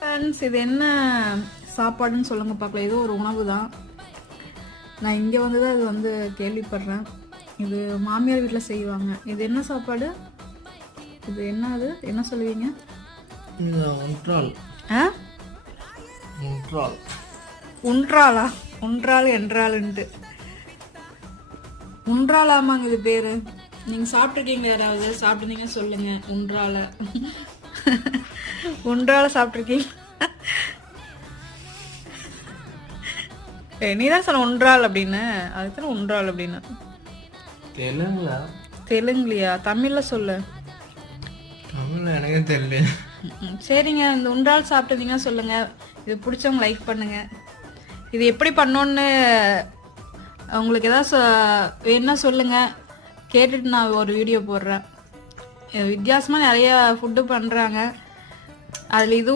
Friends, இது என்ன சாப்பாடுன்னு சொல்லுங்க பார்க்கலாம். ஏதோ ஒரு உணவு தான். நான் இங்கே வந்து தான் இது வந்து கேள்விப்படுறேன். இது மாமியார் வீட்டில் செய்வாங்க. இது என்ன சாப்பாடு? இது என்ன? அது என்ன சொல்லுவீங்க? உன்றாளா? உன்றாள் என்றாளுன்ட்டு உன்றாளாமாங்க இது பேரு. நீங்க சாப்பிட்டுருக்கீங்க? யாராவது சாப்பிட்டுருந்தீங்க சொல்லுங்க. உன்றாள உன்றாள சாப்பிட்டுருக்கீங்க? நீதான் சொன்ன உன்றாள் அப்படின்னு. அதுதான் உன்றாள் அப்படின்னு. தெலுங்குலையா? தமிழ்ல சொல்லு. தமிழ்ல எனக்கு தெரியல. சரிங்க, இந்த உன்றாள் சாப்பிட்டுருந்தீங்கன்னா சொல்லுங்க. இது பிடிச்சவங்க லைக் பண்ணுங்க. இது எப்படி பண்ணோன்னு உங்களுக்கு ஏதாவது வேணா சொல்லுங்க. கேட்டுட்டு நான் ஒரு வீடியோ போடுறேன். வித்தியாசமாக நிறைய ஃபுட்டு பண்ணுறாங்க. அதில் இது